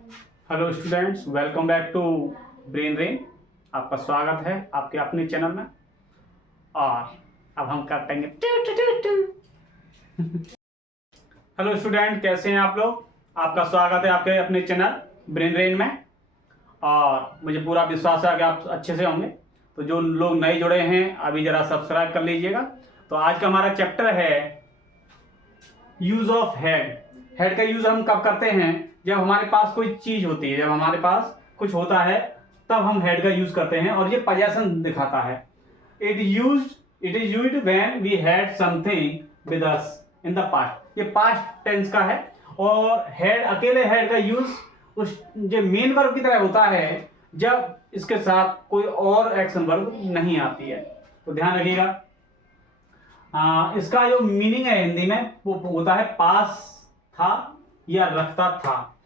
Hello students, welcome back to Brain Rain. आपका स्वागत है आपके अपने चैनल में। और अब हम करेंगे two two two two. Hello student, कैसे हैं आप लोग? आपका स्वागत है आपके अपने चैनल ब्रेन रेन में। और मुझे पूरा विश्वास है कि आप अच्छे से होंगे। तो जो लोग नए जुड़े हैं अभी ज़रा सब्सक्राइब कर लीजिएगा। तो आज का हमारा चैप्टर है यूज ऑफ हेड। हेड का यूज हम कब करते हैं? जब हमारे पास कोई चीज होती है, जब हमारे पास कुछ होता है तब हम हेड का यूज करते हैं। और ये पोजेशन दिखाता है। It is used when we had something with us in the past. ये पास्ट टेंस का है। और हेड, अकेले हेड का यूज उस जो मेन वर्ब की तरह होता है जब इसके साथ कोई और एक्शन वर्ब नहीं आती है। तो ध्यान रखिएगा। इसका जो मीनिंग है हिंदी में वो होता है पास था या रखता था।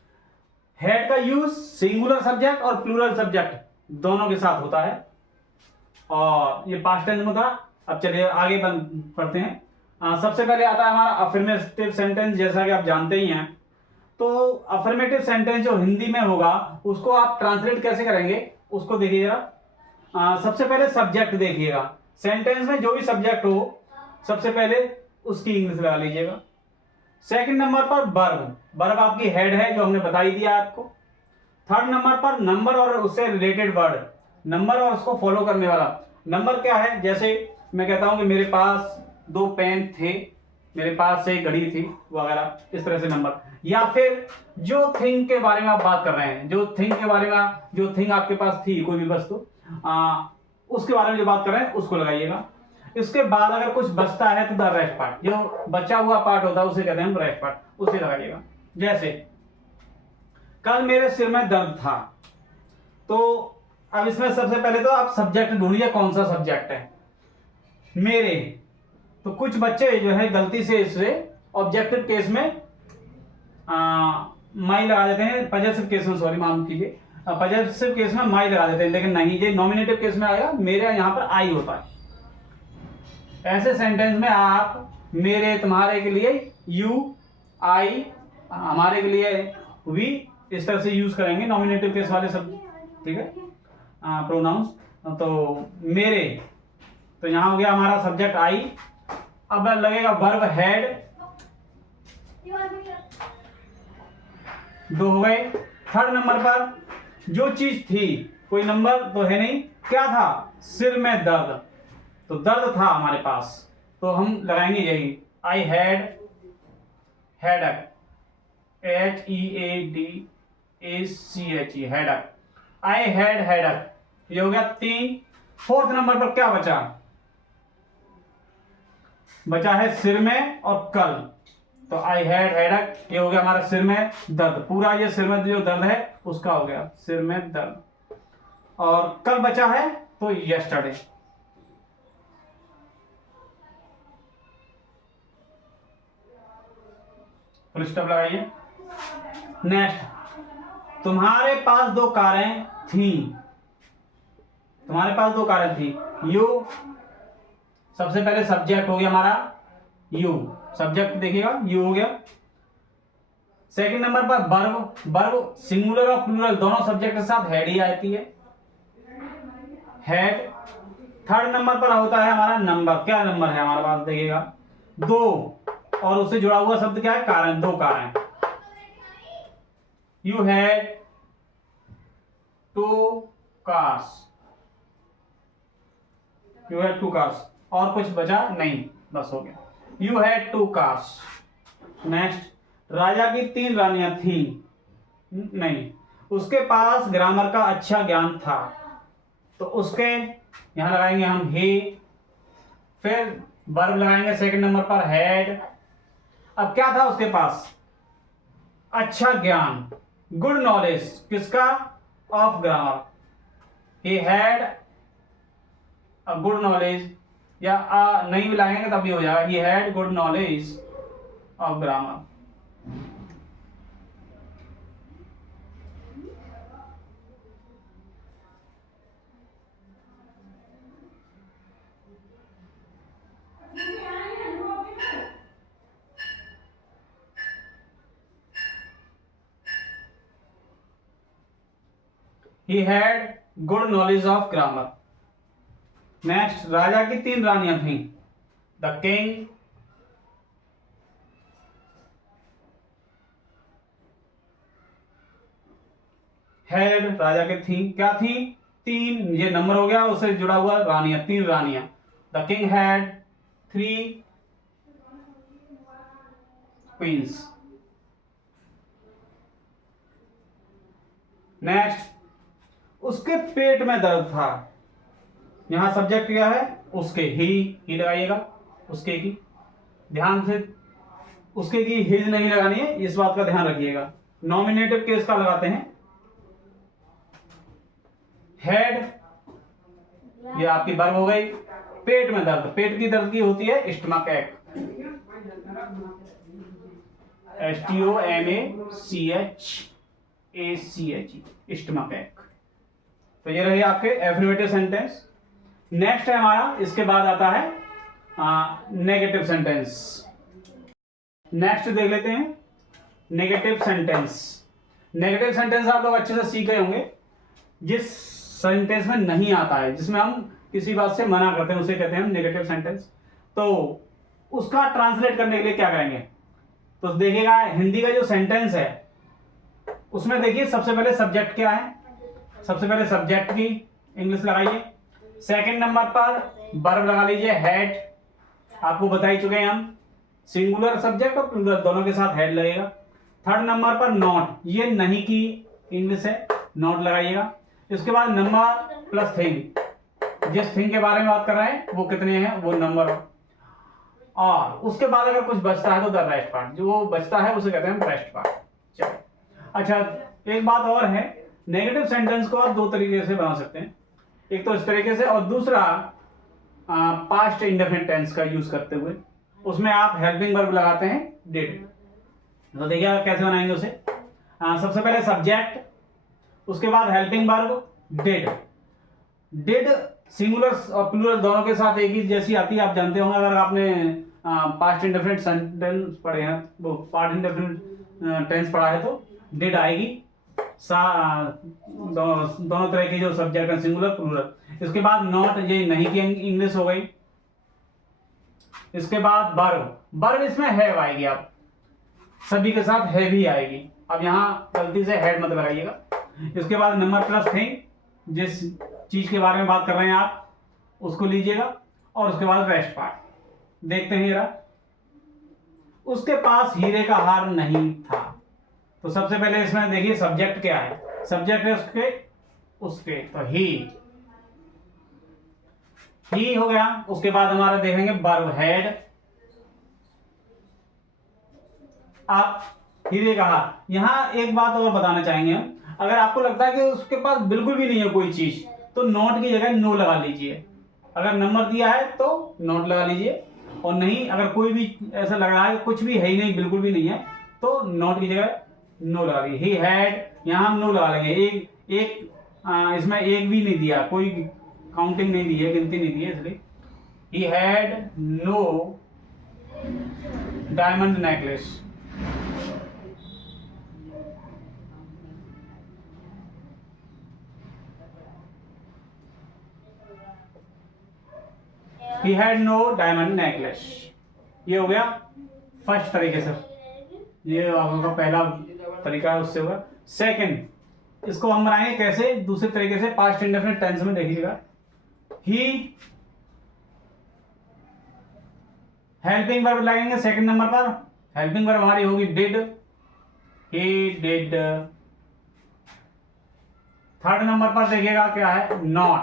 हेड का यूज सिंगुलर सब्जेक्ट और प्लूरल सब्जेक्ट दोनों के साथ होता है। और ये पास्ट टेंस में था। अब चलिए आगे पढ़ते हैं। सबसे पहले आता है हमारा अफर्मेटिव सेंटेंस। जैसा कि आप जानते ही हैं, तो अफर्मेटिव सेंटेंस जो हिंदी में होगा उसको आप ट्रांसलेट कैसे करेंगे उसको देखिएगा। सबसे पहले सब्जेक्ट देखिएगा। सेंटेंस में जो भी सब्जेक्ट हो सबसे पहले उसकी इंग्लिश लगा लीजिएगा। सेकंड नंबर पर वर्ब। वर्ब आपकी हेड है जो हमने बता ही दिया आपको। थर्ड नंबर पर नंबर और उससे रिलेटेड वर्ड। नंबर और उसको फॉलो करने वाला। नंबर क्या है? जैसे मैं कहता हूं कि मेरे पास 2 पेन थे, मेरे पास एक घड़ी थी वगैरह, इस तरह से नंबर। या फिर जो थिंग के बारे में आप बात कर रहे हैं, जो थिंग के बारे में, जो थिंग आपके पास थी, कोई भी वस्तु, उसके बारे में जो बात कर रहे हैं उसको लगाइएगा। इसके बाद अगर कुछ बचता है तो द रेस्ट पार्ट, जो बचा हुआ पार्ट होता है उसे कहते हैं रेस्ट पार्ट, उसे लगाइएगा। जैसे कल मेरे सिर में दर्द था। तो अब इसमें सबसे पहले तो आप सब्जेक्ट ढूंढिए, कौन सा सब्जेक्ट है। मेरे, तो कुछ बच्चे जो है गलती से इसे ऑब्जेक्टिव केस में माई लगा देते हैं। पॉजेसिव केस में, सॉरी माफ कीजिए, पॉजेसिव केस में माई लगा देते हैं, लेकिन नहीं, ये नॉमिनेटिव केस में आएगा। मेरे यहां पर आई होता है। ऐसे सेंटेंस में आप मेरे, तुम्हारे के लिए यू, आई, हमारे के लिए वी, इस तरह से यूज करेंगे नॉमिनेटिव केस वाले सब। ठीक है, प्रोनाउंस। तो मेरे, तो यहां हो गया हमारा सब्जेक्ट आई। अब लगेगा वर्ब हेड, 2 हो गए। थर्ड नंबर पर जो चीज थी, कोई नंबर तो है नहीं, क्या था? सिर में दर्द। तो दर्द था हमारे पास, तो हम लगाएंगे यही, I had headache, HEADACHE, headache. I had headache, ये हो गया 3। फोर्थ नंबर पर क्या बचा? बचा है सिर में और कल। तो आई हैड हेडक, ये हो गया हमारा सिर में दर्द। पूरा ये सिर में जो दर्द है उसका हो गया सिर में दर्द। और कल बचा है तो यस्टरडे। फुल स्टॉप लगाइए। नेक्स्ट, तुम्हारे पास 2 कारें थी। तुम्हारे पास 2 कारें थी। यू, सबसे पहले सब्जेक्ट हो गया हमारा यू, सब्जेक्ट देखिएगा यू हो गया। सेकंड नंबर पर वर्ब। वर्ब सिंगुलर और प्लूरल दोनों सब्जेक्ट के साथ हेड ही आती है, हेड। थर्ड नंबर पर होता है हमारा नंबर। क्या नंबर है हमारे पास? देखिएगा 2, और उससे जुड़ा हुआ शब्द क्या है? कारण। 2 कारण। You had 2 cars. You had 2 cars. और कुछ बचा नहीं, बस हो गया, यू हैड 2 कार्स। नेक्स्ट, राजा की 3 रानियां थी। नहीं, उसके पास ग्रामर का अच्छा ज्ञान था। तो उसके यहां लगाएंगे हम ही। फिर वर्ब लगाएंगे सेकंड नंबर पर हैड। अब क्या था उसके पास? अच्छा ज्ञान, गुड नॉलेज। किसका? Of grammar. He had a good knowledge, या नहीं भी लगाएंगे तब भी हो जाएगा, he had good knowledge of grammar. He had good knowledge of grammar. Next, राजा की 3 रानियां थीं। द किंग, हैड राजा के थी, क्या थी? 3, ये नंबर हो गया, उससे जुड़ा हुआ रानियां, 3 रानियां। The king had 3 queens. Next, उसके पेट में दर्द था। यहां सब्जेक्ट क्या है? उसके, ही लगाइएगा, उसके की, ध्यान से, उसके की हिज नहीं लगानी है, इस बात का ध्यान रखिएगा। नॉमिनेटिव केस का लगाते हैं। हेड, ये आपकी वर्ब हो गई। पेट में दर्द, पेट की दर्द की होती है स्टमक एक, STOMACHACHE, स्टमक एक। तो ये रहे आपके एफर्मेटिव सेंटेंस। नेक्स्ट है हमारा, इसके बाद आता है नेगेटिव सेंटेंस। नेक्स्ट देख लेते हैं नेगेटिव सेंटेंस। नेगेटिव सेंटेंस आप लोग अच्छे से सीख गए होंगे। जिस सेंटेंस में नहीं आता है, जिसमें हम किसी बात से मना करते हैं, उसे कहते हैं हम नेगेटिव सेंटेंस। तो उसका ट्रांसलेट करने के लिए क्या करेंगे? तो देखिएगा, हिंदी का जो सेंटेंस है उसमें देखिए सबसे पहले सब्जेक्ट क्या है। सबसे पहले सब्जेक्ट की इंग्लिश लगाइए। सेकंड नंबर पर वर्ब लगा लीजिए, हैड। आपको बता ही चुके हैं हम, सिंगुलर सब्जेक्ट और प्लूरल दोनों के साथ हैड लगेगा। थर्ड नंबर पर नॉट, ये नहीं की इंग्लिश है, नॉट लगाइएगा। इसके बाद नंबर प्लस थिंग, जिस थिंग के बारे में बात कर रहे हैं वो कितने हैं, वो नंबर। और उसके बाद अगर कुछ बचता है तो द रेस्ट पार्ट, जो बचता है उसे कहते हैं रेस्ट पार्ट। चलो, अच्छा, एक बात और है, नेगेटिव सेंटेंस को आप 2 तरीके से बना सकते हैं। एक तो इस तरीके से, और दूसरा पास्ट इंडेफिनिट टेंस का यूज करते हुए। उसमें आप हेल्पिंग वर्ब लगाते हैं डिड। तो देखिए कैसे बनाएंगे उसे। सबसे पहले सब्जेक्ट, उसके बाद helping verb did. Did singular और प्लूरल दोनों के साथ एक ही जैसी आती है, आप जानते होंगे अगर आपने पास्ट इंडेफिनिट सेंटेंस पढ़े हैं, वो पास्ट इंडेफिनिट टेंस पढ़ा है तो डिड आएगी। दोनों तरह की जो सब्जेक्ट है, सिंगुलर प्लूरल। इसके बाद नॉट, ये नहीं की इंग्लिश हो गई। इसके बाद वर्ब, वर्ब इसमें हैव आएगी, आप सभी के साथ हैव ही आएगी। अब यहां गलती से हेड मत लगाइएगा। इसके बाद नंबर प्लस थिंग, जिस चीज के बारे में बात कर रहे हैं आप उसको लीजिएगा। और उसके बाद रेस्ट पार्ट। देखते हैं जरा, उसके पास हीरे का हार नहीं था। तो सबसे पहले इसमें देखिए सब्जेक्ट क्या है। सब्जेक्ट है उसके तो ही हो गया। उसके बाद हमारा देखेंगे वर्ब हैड। आप हीरे का हार, यहां एक बात और बताना चाहेंगे हम, अगर आपको लगता है कि उसके पास बिल्कुल भी नहीं है कोई चीज, तो नॉट की जगह नो लगा लीजिए। अगर नंबर दिया है तो नॉट लगा लीजिए, और नहीं, अगर कोई भी ऐसा लग रहा है कुछ भी है ही नहीं, बिल्कुल भी नहीं है, तो नॉट की जगह नो लगा लीजिए। ही हैड, यहां हम नो लगा लेंगे। इसमें एक भी नहीं दिया, कोई काउंटिंग नहीं दी है, गिनती नहीं दी है, इसलिए he had no diamond necklace. He had no diamond necklace। ये हो गया फर्स्ट तरीके से, ये आपका पहला तरीका है, उससे होगा। सेकंड, इसको हम बनाएंगे कैसे, दूसरे तरीके से, पास्ट इंडेफिनिट टेंस में। देखिएगा, ही हेल्पिंग वर्ब लगेंगे सेकंड नंबर पर। हेल्पिंग वर्ब हमारी होगी did, he did. Third number पर देखिएगा क्या है, not,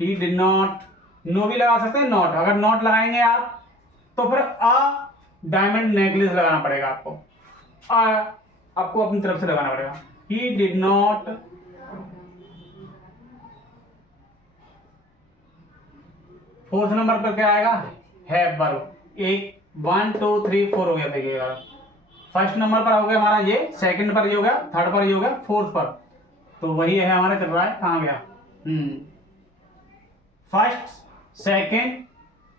he did not. No भी लगा सकते हैं, नॉट। अगर नॉट लगाएंगे आप तो फिर अ डायमंड नेकलेस लगाना पड़ेगा आपको, आपको अपनी तरफ से लगाना पड़ेगा। ही डिड नॉट फोर्थ नंबर पर क्या आएगा, हैव वर्ब। 1 2 3 4 हो गया। देखिएगा, फर्स्ट नंबर पर हो गया हमारा ये, सेकंड पर ये हो गया, थर्ड पर ये हो गया, फोर्थ पर तो वही है हमारा, चल रहा है, कहां गया, फर्स्ट सेकंड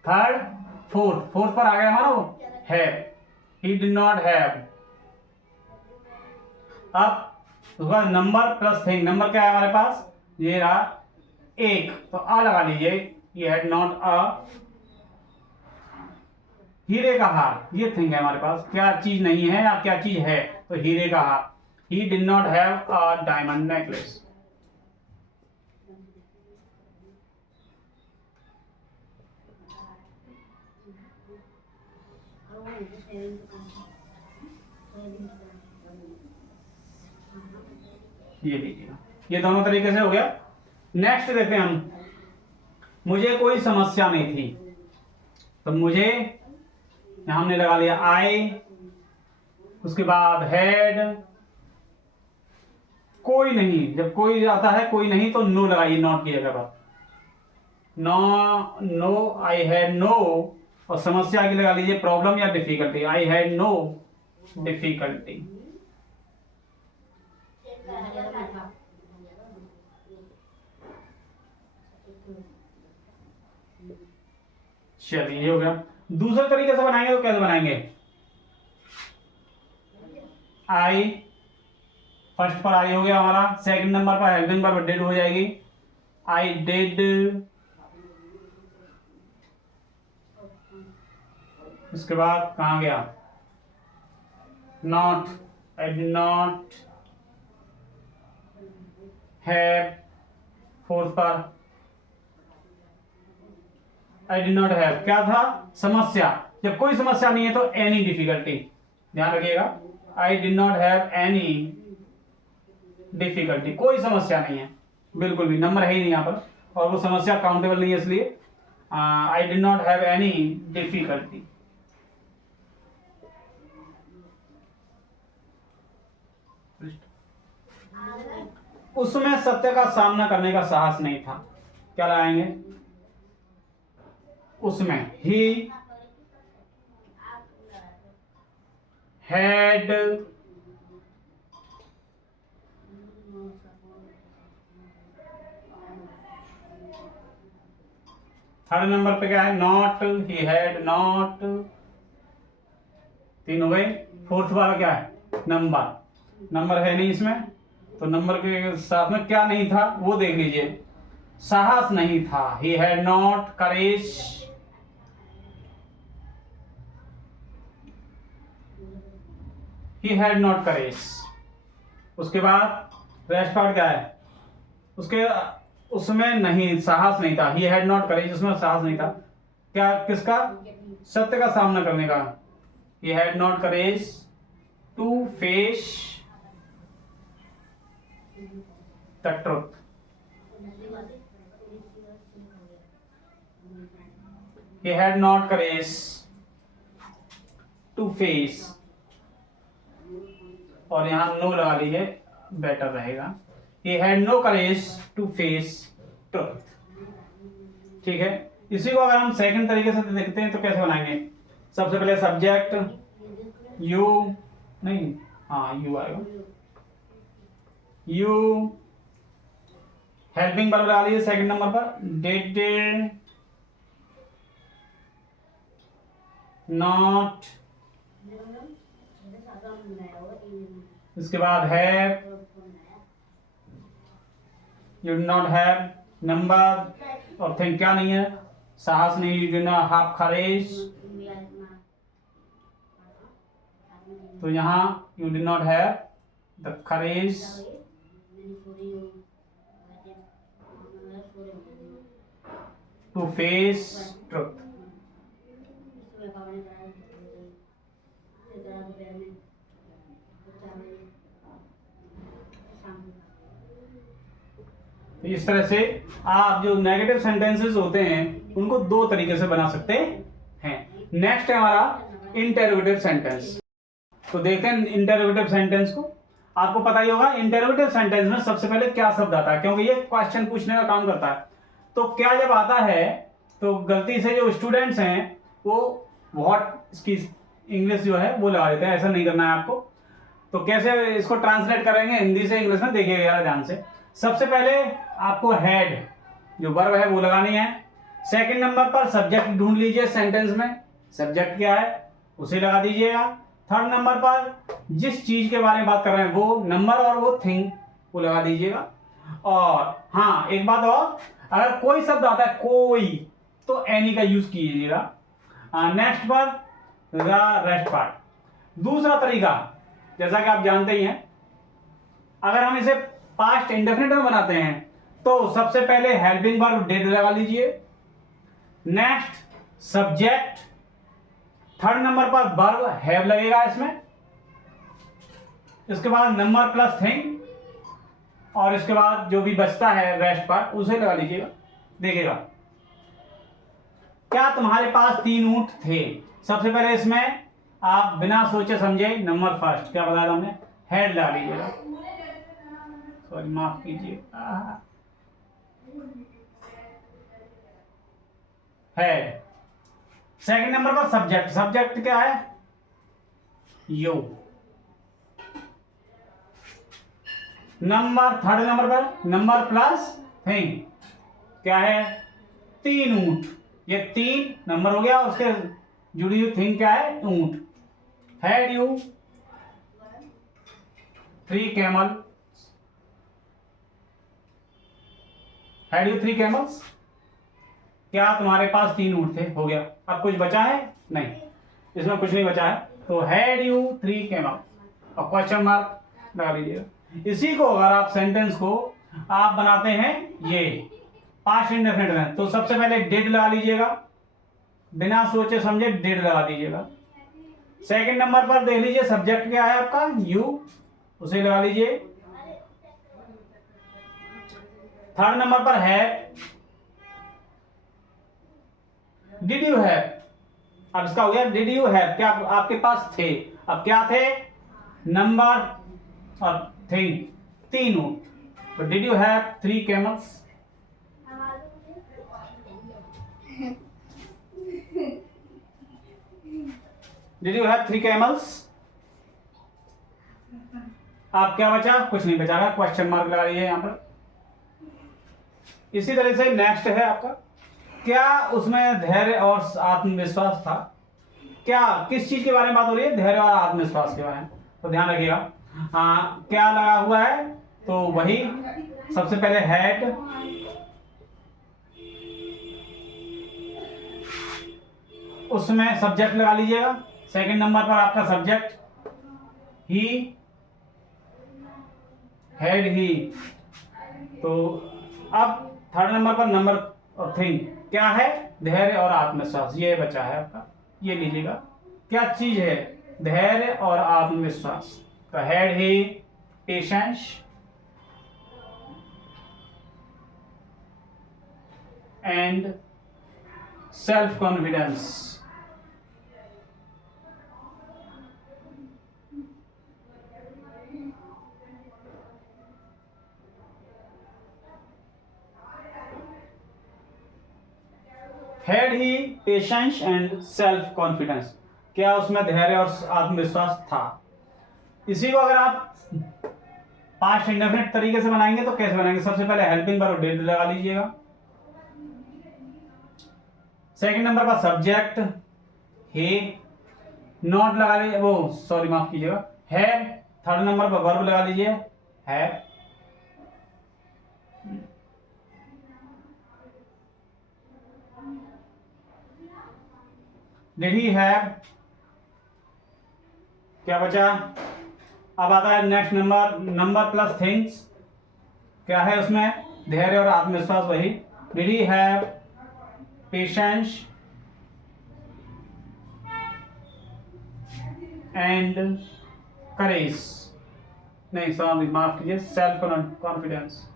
थर्ड फोर्थ पर आ गया हमारा वो have. He did not have. अब उसके बाद नंबर प्लस थिंग, नंबर क्या है हमारे पास, ये रहा 1, तो आ लगा लीजिए, ये हैड नॉट अ, हीरे का हार, ये थिंग है हमारे पास, क्या चीज नहीं है या क्या चीज है, तो हीरे का हार। ही did not have a diamond necklace. ये लीजिए, ये दोनों तरीके से हो गया। नेक्स्ट देखते हैं हम, मुझे कोई समस्या नहीं थी, तो मुझे यहां हमने लगा लिया आई, उसके बाद हैड, कोई नहीं, जब कोई आता है कोई नहीं तो नो लगाइए नॉट की जगह पर, no no, I had no, और समस्या की लगा लीजिए प्रॉब्लम या difficulty, I had no difficulty. चलिए ये हो गया। दूसरे तरीके से बनाएंगे तो कैसे बनाएंगे, आई, फर्स्ट पर आई हो गया हमारा, सेकंड नंबर पर हेल्पिंग पर डिड हो जाएगी, आई डिड, इसके बाद कहां गया, not, I did not have, fourth पर आई डिड नॉट हैव, क्या था, समस्या, जब कोई समस्या नहीं है तो एनी डिफिकल्टी, ध्यान रखिएगा, I did not have any difficulty, कोई समस्या नहीं है, बिल्कुल भी, नंबर है ही नहीं यहाँ पर, और वो समस्या काउंटेबल नहीं है, इसलिए I did not have any difficulty. उसमें सत्य का सामना करने का साहस नहीं था, क्या लगाएंगे, उसमें ही हैड, थर्ड नंबर पे क्या है, नॉट, ही हैड नॉट, 3 हो गए, फोर्थ वाला क्या है, नंबर, नंबर है नहीं इसमें, तो नंबर के साथ में क्या नहीं था वो देख लीजिए, साहस नहीं था, he had not courage, he had not courage. उसके बाद रेस्ट पार्ट क्या है, उसके उसमें नहीं, साहस नहीं था, ही हैड नॉट करेज, उसमें साहस नहीं था, क्या, किसका, सत्य का सामना करने का, he had not courage to face the truth, he had not courage to face, और यहां नो लगा लीजिए बेटर रहेगा, he had no courage to face truth। ठीक है, इसी को अगर हम सेकंड तरीके से देखते हैं तो कैसे बनाएंगे, सबसे पहले सब्जेक्ट यू, नहीं हाँ यू आएगा, यू, हेल्पिंग वर्ब लगा लीजिए सेकंड नंबर पर, डिड नॉट, इसके बाद have, you do not have, number और थिंग क्या नहीं है, साहस नहीं, you do not have courage, तो यहां you do not have the courage to face truth. तो इस तरह से आप जो नेगेटिव सेंटेंसेस होते हैं उनको दो तरीके से बना सकते हैं। नेक्स्ट है हमारा इंटेरोगेटिव सेंटेंस। तो देखते हैं इंटेरोगेटिव सेंटेंस को। आपको पता ही होगा इंटेरोगेटिव सेंटेंस में सबसे पहले क्या शब्द आता है, क्योंकि ये क्वेश्चन पूछने का काम करता है। तो क्या जब आता है तो गलती से जो स्टूडेंट्स हैं वो व्हाट, इसकी इंग्लिश जो है वो लगा देते हैं, ऐसा नहीं करना है आपको। तो कैसे इसको ट्रांसलेट करेंगे हिंदी से इंग्लिश में, देखिएगा यार ध्यान से। सबसे पहले आपको हैड जो वर्ब है वो लगानी है। सेकंड नंबर पर सब्जेक्ट ढूंढ लीजिए सेंटेंस में, सब्जेक्ट क्या है उसे लगा दीजिएगा। थर्ड नंबर पर जिस चीज के बारे में बात कर रहे हैं वो नंबर और वो थिंग को लगा दीजिएगा। और हाँ एक बात और, अगर कोई शब्द आता है कोई तो एनी का यूज कीजिएगा। नेक्स्ट पर द रेस्ट पार्ट। दूसरा तरीका, जैसा कि आप जानते ही हैं, अगर हम इसे पास्ट इंडेफिनिट में बनाते हैं तो सबसे पहले हेल्पिंग वर्ब डिड लगा लीजिए, नेक्स्ट सब्जेक्ट, थर्ड नंबर पर वर्ब हैव लगेगा इसमें, इसके बाद नंबर प्लस थिंग, और इसके बाद जो भी बचता है रेस्ट पार्ट उसे लगा लीजिएगा। देखिएगा, क्या तुम्हारे पास 3 ऊंट थे। सबसे पहले इसमें आप बिना सोचे समझे नंबर फर्स्ट क्या बताया था हमने, हेड लगा लीजिएगा। सॉरी माफ कीजिए, हेड। सेकंड नंबर पर सब्जेक्ट, सब्जेक्ट क्या है, यू। नंबर थर्ड नंबर पर नंबर प्लस थिंग क्या है, 3 ऊंट। ये 3 नंबर हो गया, उसके जुड़ी हुई थिंग क्या है, ऊंट। Had you 3 camel, had you 3 camels, क्या तुम्हारे पास 3 ऊंट थे, हो गया। अब कुछ बचा है, नहीं, इसमें कुछ नहीं बचा है, तो हैड यू 3 कैमल और क्वेश्चन मार्क लगा लीजिएगा। इसी को अगर आप सेंटेंस को आप बनाते हैं ये पास्ट इंडेफिनिट में, तो सबसे पहले डिड लगा लीजिएगा, बिना सोचे समझे डिड लगा दीजिएगा। सेकंड नंबर पर देख लीजिए सब्जेक्ट क्या है आपका, यू, उसे लगा लीजिए। थर्ड नंबर पर है डिड यू हैव, अब इसका हो गया डिड यू हैव, क्या आपके पास थे। अब क्या थे, नंबर और थिंग, 3 ऊंट, तो did you have 3 camels. Did you have 3 camels. आप क्या बचा, कुछ नहीं बचा, क्वेश्चन मार्क लगा लीजिए यहां पर। इसी तरह से नेक्स्ट है आपका, क्या उसमें धैर्य और आत्मविश्वास था। क्या किस चीज के बारे में बात हो रही है, धैर्य और आत्मविश्वास के बारे में, तो ध्यान रखिएगा। क्या लगा हुआ है, तो वही सबसे पहले हैड, उसमें सब्जेक्ट लगा लीजिएगा। सेकंड नंबर पर आपका सब्जेक्ट ही, हैड ही, तो अब थर्ड नंबर पर नंबर और थिंग क्या है, धैर्य और आत्मविश्वास, ये बचा है आपका, ये लीजिएगा। क्या चीज है, धैर्य और आत्मविश्वास, तो had he patience and self confidence. Had he patience and self confidence, क्या उसमें धैर्य और आत्मविश्वास था। इसी को अगर आप पास्ट इंडेफिनिट तरीके से बनाएंगे तो कैसे बनाएंगे, सबसे पहले हेल्पिंग वर्ब डिड लगा लीजिएगा। सेकंड नंबर पर सब्जेक्ट हे, नॉट लगा लीजिए, वो सॉरी माफ कीजिएगा, है। थर्ड नंबर पर वर्ब लगा लीजिए, है। डिड ही हैव, क्या बचा, अब आता है next number, number plus things, क्या है उसमें, धैर्य और आत्मविश्वास, वही। Did he have patience and courage, नहीं सॉरी माफ कीजिए, सेल्फ कॉन्फिडेंस।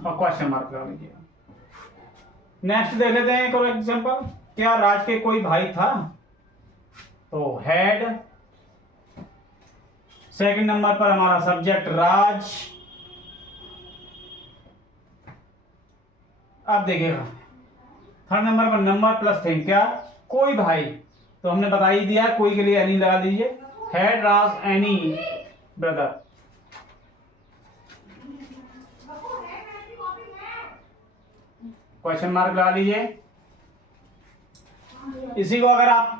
और क्वेश्चन मार्क लगा लीजिए। नेक्स्ट देख लेते हैं एक और एग्जांपल, क्या राज के कोई भाई था, तो हैड। सेकंड नंबर पर हमारा सब्जेक्ट राज। अब देखिएगा थर्ड नंबर पर नंबर प्लस थिंग, क्या कोई भाई, तो हमने बता ही दिया, कोई के लिए एनी लगा दीजिए, had Raj any brother. Question mark लगा लीजिए। इसी को अगर आप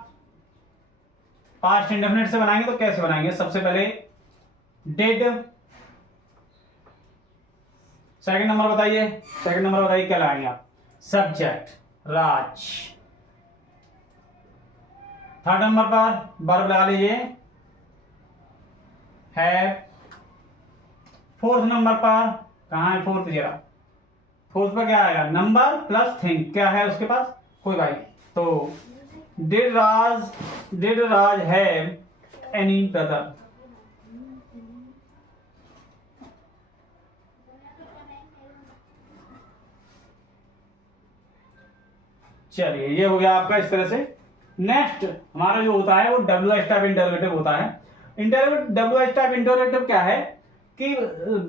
पास्ट इंडेफिनिट से बनाएंगे तो कैसे बनाएंगे? सबसे पहले डिड, सेकंड नंबर बताइए, सेकंड नंबर बताइए क्या लगाएंगे आप? सब्जेक्ट राज। थर्ड नंबर पर वर्ब लगा लीजिए हैव। फोर्थ नंबर पर कहां है फोर्थ? जरा फोर्थ पर क्या आएगा? Number plus thing. क्या है उसके पास? कोई भाई। तो did Raj have any brother? चलिए ये हो गया आपका इस तरह से। नेक्स्ट हमारा जो होता है वो डब्ल्यू एच टाइप इंटरोगेटिव होता है। डब्ल्यू एच टाइप इंटरोगेटिव क्या है कि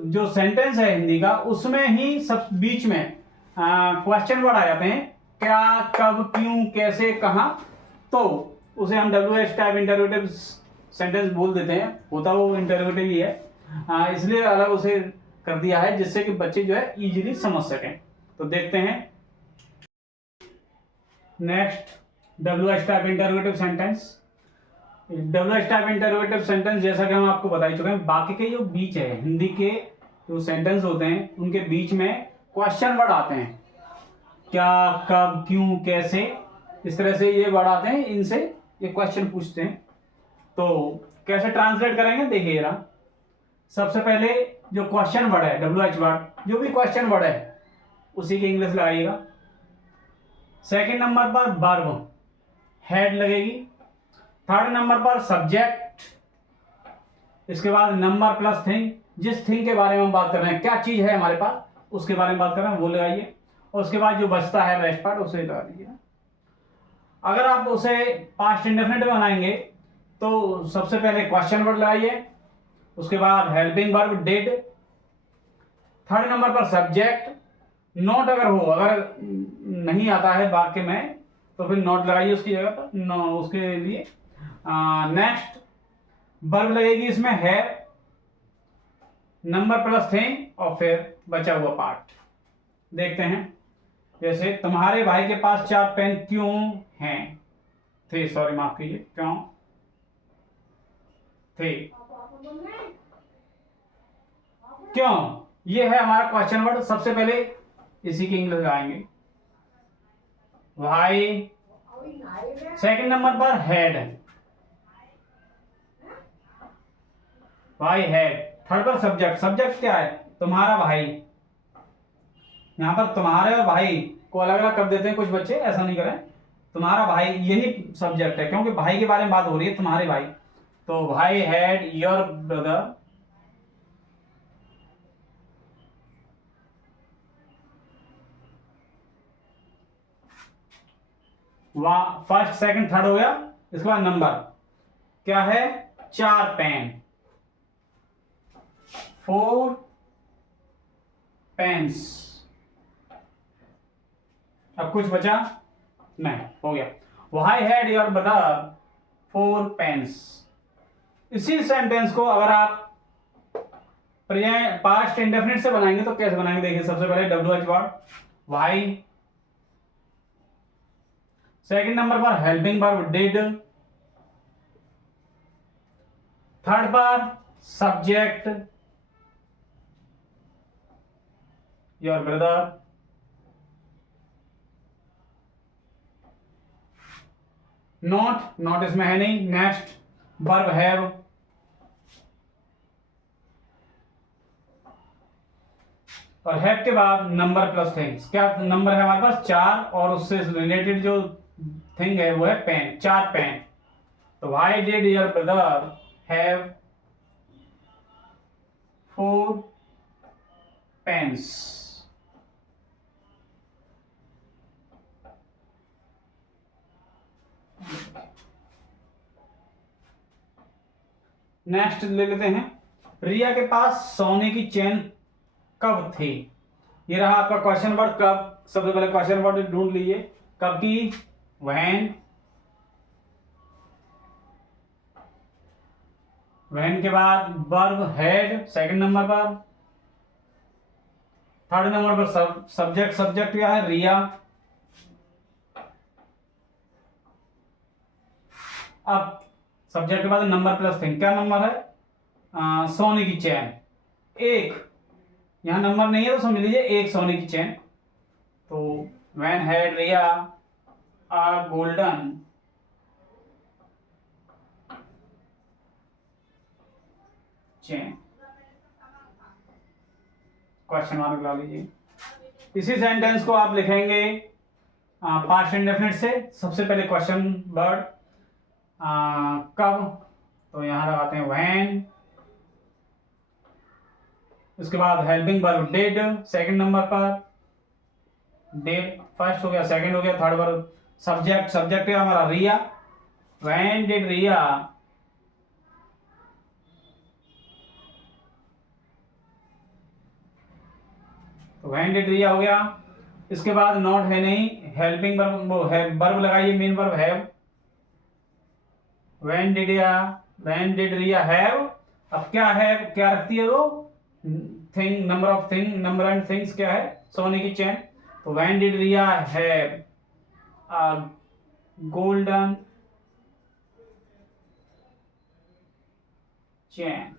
जो सेंटेंस है हिंदी का उसमें ही सब बीच में क्वेश्चन वर्ड आ जाते हैं, क्या, कब, क्यों, कैसे, कहां, तो उसे हम W H type interrogative sentence बोल देते हैं। होता वो इंटरोगेटिव ही है, इसलिए अलग उसे कर दिया है जिससे कि बच्चे जो है इजीली समझ सकें। तो देखते हैं next W H type interrogative sentence. W H type interrogative sentence जैसा कि हम आपको बता ही चुके हैं, बाकी के जो बीच है हिंदी के जो सेंटेंस होते हैं उनके बीच में क्वेश्चन वर्ड आते हैं, क्या, कब, क्यों, कैसे, इस तरह से ये वर्ड आते हैं, इनसे ये क्वेश्चन पूछते हैं। तो कैसे ट्रांसलेट करेंगे देखिए जरा। सबसे पहले जो क्वेश्चन वर्ड है डब्ल्यू एच वर्ड, जो भी क्वेश्चन वर्ड है उसी की इंग्लिश लगाइएगा। सेकंड नंबर पर वर्ब हेड लगेगी। थर्ड नंबर पर सब्जेक्ट, इसके बाद नंबर प्लस थिंग, जिस थिंग के बारे में हम बात कर रहे हैं, क्या चीज है हमारे पास उसके बारे में बात कर रहे हैं वो लगाइए, और उसके बाद जो बचता है रेस्ट पार्ट उसे लगा दीजिए। अगर आप उसे पास्ट इंडेफिनिट में बनाएंगे तो सबसे पहले क्वेश्चन वर्ड लगाइए, उसके बाद helping verb did, third number पर सब्जेक्ट, नॉट अगर हो, अगर नहीं आता है वाक्य में तो फिर नॉट लगाइए उसकी जगह पर, उसके लिए। नेक्स्ट वर्ब लगेगी इसमें है, नंबर प्लस थिंग, और फिर बचा हुआ पार्ट। देखते हैं जैसे तुम्हारे भाई के पास 4 पेन क्यों हैं? थे, सॉरी माफ कीजिए, क्यों थे? क्यों, ये है हमारा क्वेश्चन वर्ड। सबसे पहले इसी की इंग्लिश लगाएंगे भाई। सेकंड नंबर पर हेड, भाई हेड। थर्ड पर सब्जेक्ट, सब्जेक्ट क्या है? तुम्हारा भाई। यहां पर तुम्हारे और भाई को अलग अलग कर देते हैं कुछ बच्चे, ऐसा नहीं करें। तुम्हारा भाई यही सब्जेक्ट है क्योंकि भाई के बारे में बात हो रही है, तुम्हारे भाई। तो भाई हैड योर ब्रदर, वहां फर्स्ट सेकंड थर्ड हो गया। इसके बाद नंबर क्या है? 4 पेन, 4 पेन्स। अब कुछ बचा नहीं, हो गया। Why had your brother 4 pens. इसी सेंटेंस को अगर आप पास्ट इंडेफिनिट से बनाएंगे तो कैसे बनाएंगे देखिए। सबसे पहले W H word Y, second number पर हेल्पिंग वर्ब डिड, थर्ड पर subject your brother, not, not इसमें है नहीं। नेक्स्ट वर्ब हैव, और हैव के बाद नंबर प्लस थिंग्स। क्या नंबर है हमारे पास? 4, और उससे रिलेटेड जो थिंग है वो है पेन, 4 पेन। तो why did your brother have 4 pens? Next ले लेते हैं, रिया के पास सोने की चेन कब थी? ये रहा आपका क्वेश्चन वर्ड कब। सबसे पहले क्वेश्चन वर्ड ढूंढ लीजिए, कब की? व्हेन। व्हेन के बाद वर्ब हैड सेकंड नंबर पर, थर्ड नंबर पर सब्जेक्ट, सब्जेक्ट क्या है? रिया। अब सब्जेक्ट के बाद नंबर प्लस थिंग, क्या नंबर है? सोने की चैन। एक, यहां नंबर नहीं है तो समझ लीजिए एक सोने की चैन। तो when had Riya a golden chain, question mark लगा लीजिए। इसी सेंटेंस को आप लिखेंगे पास्ट इंडेफिनिट से। सबसे पहले क्वेश्चन वर्ड कब, तो यहां लगाते हैं व्हेन। उसके बाद helping verb did second number पर, डिड फर्स्ट हो गया, सेकंड हो गया, थर्ड वर्ब सब्जेक्ट, सब्जेक्ट है हमारा Riya. When did Riya when did Riya हो गया। इसके बाद नॉट है नहीं, हेल्पिंग वर्ब, वो है वर्ब लगाइए, main verb have. When did Riya have. अब क्या है, क्या रखती है वो? Thing, number of thing, number and things क्या है? सोने की चैन। तो when did Riya have a golden chain,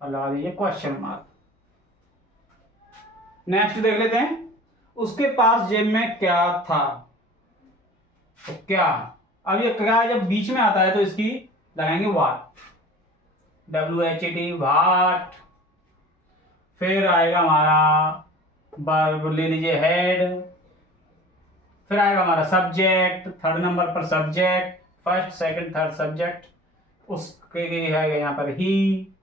और लगा दीजिए क्वेश्चन मार्क। नेक्स्ट देख लेते हैं, उसके पास जेब में क्या था। तो क्या, अब ये क्या जब बीच में आता है तो इसकी लगाएंगे वाट, WHAT, वाट। फिर आएगा हमारा वर्ब, ले लीजिए हैड। फिर आएगा हमारा सब्जेक्ट, थर्ड नंबर पर subject, first second third subject. उसके लिए आएगा यहां पर ही,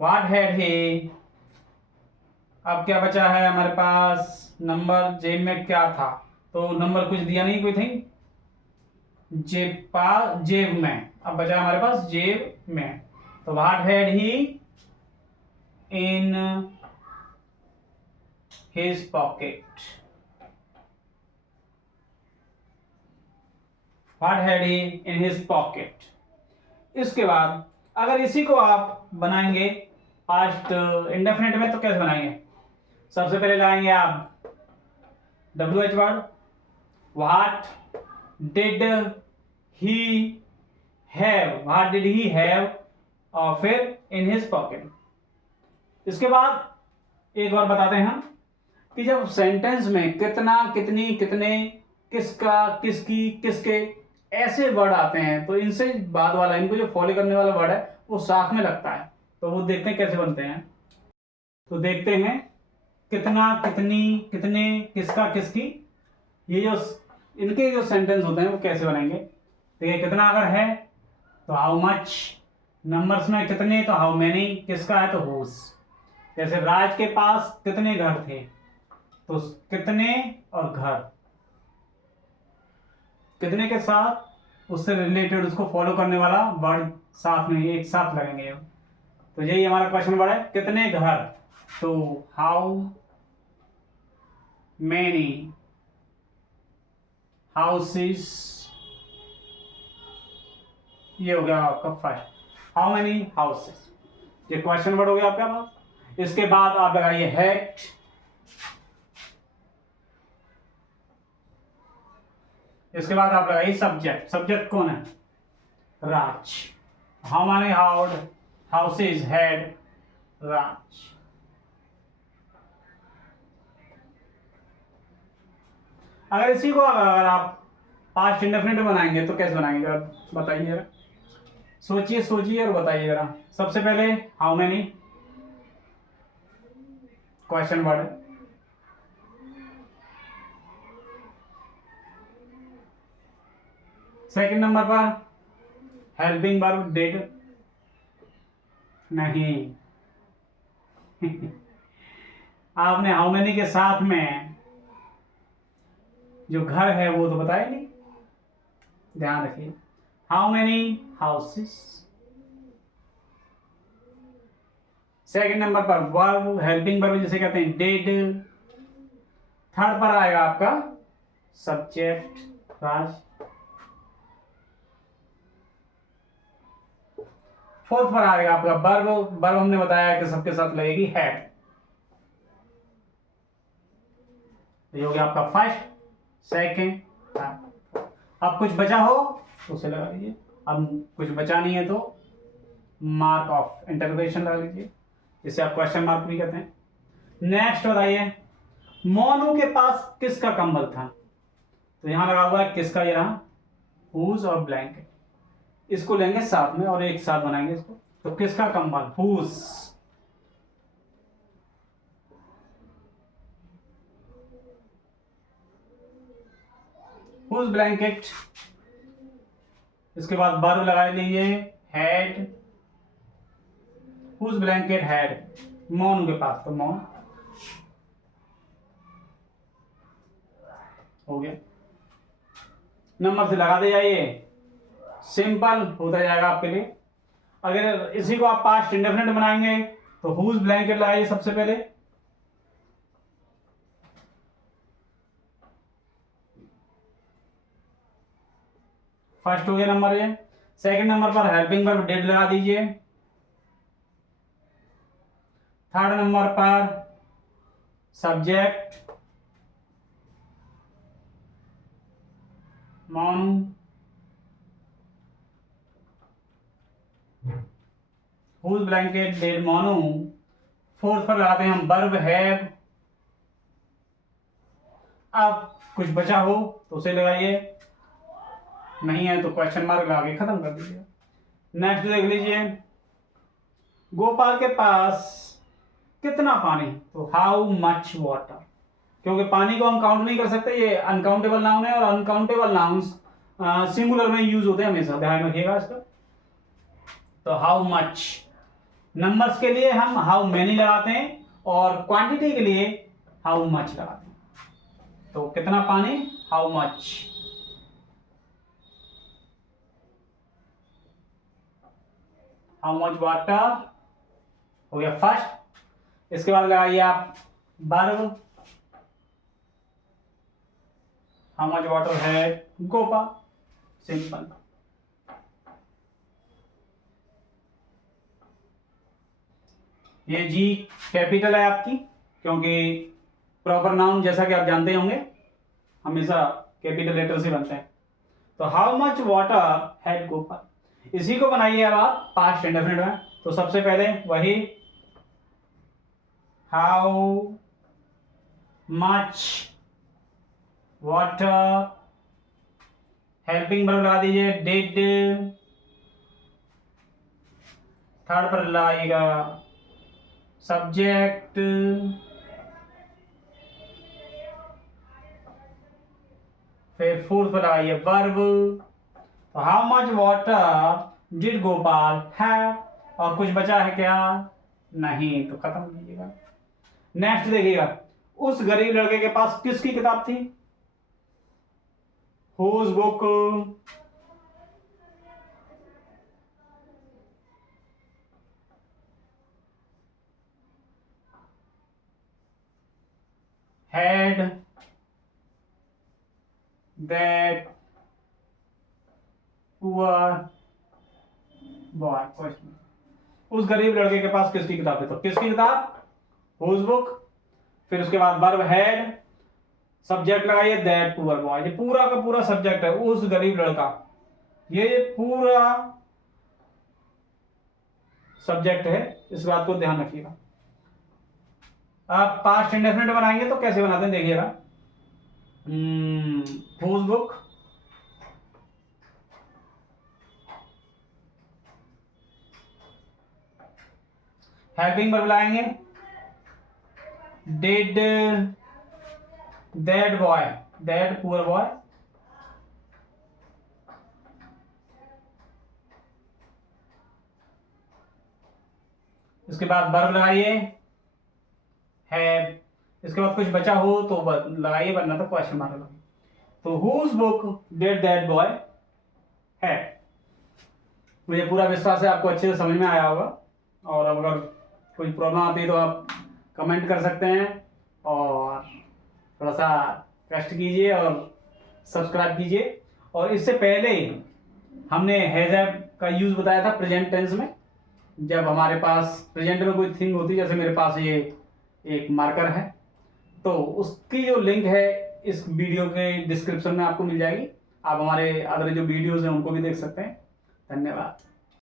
व्हाट हैड ही। अब क्या बचा है हमारे पास? नंबर, जेब में क्या था, तो नंबर कुछ दिया नहीं, कोई थिंग जेब में। अब बचा हमारे पास जेब में, तो what had he in his pocket. What had he in his pocket. इसके बाद अगर इसी को आप बनाएंगे पास्ट इंडेफिनिट में, तो कैसे बनाएंगे? सबसे पहले लाएंगे आप WH word, what did he have, what did he have, और फिर इन हिज पॉकेट। इसके बाद एक और बताते हैं हम कि जब सेंटेंस में कितना, कितनी, कितने, किसका, किसकी, किसके ऐसे वर्ड आते हैं, तो इनसे बाद वाला, इनको जो फॉलो करने वाला वर्ड है वो साथ में लगता है। तो वो देखते हैं कैसे बनते हैं। तो देखते हैं, कितना, कितनी, कितने, किसका, किसकी, ये जो इनके जो सेंटेंस होते हैं वो कैसे बनेंगे। देखिए, कितना अगर है तो हाउ मच, नंबर्स में कितने तो हाउ मेनी, किसका है तो हुज। जैसे राज के पास कितने घर थे, तो कितने और घर, कितने के साथ उससे रिलेटेड, उसको फॉलो करने वाला वर्ड साथ में एक साथ लगेंगे। तो यही हमारा क्वेश्चन वर्ड है, कितने घर। तो हाउ मेनी हाउसेस, ये हो गया आपका फर्स्ट, हाउ मेनी हाउसेस, ये क्वेश्चन वर्ड हो गया आपके पास। इसके बाद आप लगाइए हैट। इसके बाद आप लगाइए सब्जेक्ट, सब्जेक्ट कौन है? राज। हाउ मेनी हाउसेस हैड राज। अगर इसी को अगर आप पास्ट इंडेफिनिट बनाएंगे तो कैसे बनाएंगे, जरा बताइए, जरा सोचिए सोचिए और बताइए जरा। सबसे पहले हाउ मेनी, क्वेश्चन वर्ड है। सेकंड नंबर पर हेल्पिंग वर्ब डिड नहीं आपने हाउ मेनी के साथ में जो घर है वो तो बताया नहीं, ध्यान रखिए। How many houses. Second number पर वर्ब, हेल्पिंग वर्ब जिसे कहते हैं डिड। थर्ड पर आएगा आपका सब्जेक्ट राज। फोर्थ पर आएगा आपका वर्ब। वर्ब हमने बताया कि सबके साथ लगेगी हैड। ये हो गया आपका फर्स्ट, सेकेंड, थर्ड। अब कुछ बचा हो तो उसे लगा लीजिए, अब कुछ बचा नहीं है तो मार्क ऑफ इंटरवेशन लगा लीजिए, इसे आप क्वेश्चन मार्क भी कहते हैं। नेक्स्ट बताइए, मोनू के पास किसका कंबल था? तो यहां लगा हुआ है किसका, ये रहा हुज और ब्लैंकेट। इसको लेंगे साथ में और एक साथ बनाएंगे इसको। तो किसका कंबल? Whose blanket. इसके बाद वर्ब लगा लीजिए had, whose blanket had, Monu के पास, तो मोन हो गया। नंबर से लगा दे जाइए, सिंपल होता जाएगा आपके लिए। अगर इसी को आप पास्ट इंडेफिनिट बनाएंगे तो हुज ब्लैंकेट लगाइए सबसे पहले, फर्स्ट हो गया नंबर ये। सेकंड नंबर पर हेल्पिंग वर्ब डिड लगा दीजिए। थर्ड नंबर पर subject Monu, whose blanket did Monu. Fourth पर लगाते हैं हम वर्ब हैव। अब कुछ बचा हो तो उसे लगाइए, नहीं है तो क्वेश्चन मार्क लगा के खत्म कर दीजिए। नेक्स्ट देख लीजिए, गोपाल के पास कितना पानी? तो हाउ मच वाटर। क्योंकि पानी को हम काउंट नहीं कर सकते, ये अनकाउंटेबल नाउन है और अनकाउंटेबल नाउन्स सिंगुलर में यूज होते हैं हमेशा, ध्यान रखिएगा इसका। तो हाउ मच, नंबर्स के लिए हम हाउ मेनी लगाते हैं और क्वांटिटी के लिए हाउ मच लगाते हैं। तो कितना पानी, how much. How much water हो गया फर्स्ट। इसके बाद लगाइए आप वर्ब, हाउ मच वाटर है गोपाल, सिंपल। ये जी कैपिटल है आपकी, क्योंकि प्रॉपर नाउन जैसा कि आप जानते होंगे हमेशा कैपिटल लेटर से बनते हैं। तो how much water had Gopal, इसी को बनाइए अब आप पास्ट इंडेफिनिट में। तो सबसे पहले वही how much water, helping verb लगा दीजिए डिड, थर्ड पर लगाइएगा सब्जेक्ट, फिर फोर्थ पर लगाइए वर्ब। तो how much water did Gopal have, और कुछ बचा है क्या? नहीं, तो खत्म कीजिएगा। नेक्स्ट देखिएगा, उस गरीब लड़के के पास किसकी किताब थी? Whose book. Had that poor boy. Question, उस गरीब लड़के के पास किसकी किताब है? तो किसकी किताब? Whose book. फिर उसके बाद वर्ब हैड, सब्जेक्ट लगाइए दैट पुअर बॉय। ये पूरा का पूरा सब्जेक्ट है उस गरीब लड़का, ये पूरा सब्जेक्ट है, इस बात को ध्यान रखिएगा। आप पास्ट इंडेफिनिट बनाएंगे तो कैसे बनाते हैं देखिएगा। हुज बुक, हेल्पिंग वर्ब लाएंगे did that boy, that poor boy. इसके बाद वर्ब लगाइए हैव। इसके बाद कुछ बचा हो तो लगाइए, वरना तो क्वेश्चन मार्क लगाइए। तो whose book did that boy have. मुझे पूरा विश्वास है आपको अच्छे से समझ में आया होगा, और अब अगर कोई प्रॉब्लम आती है तो आप कमेंट कर सकते हैं, और थोड़ा सा कष्ट कीजिए और सब्सक्राइब कीजिए। और इससे पहले हमने हैज हैव का यूज बताया था प्रेजेंट टेंस में, जब हमारे पास प्रेजेंट में कोई थिंग होती है, जैसे मेरे पास ये एक मार्कर है, तो उसकी जो लिंक है इस वीडियो के डिस्क्रिप्शन में आपको मिल जाएगी। आप हमारे अदर जो वीडियोस हैं उनको भी देख सकते हैं। धन्यवाद।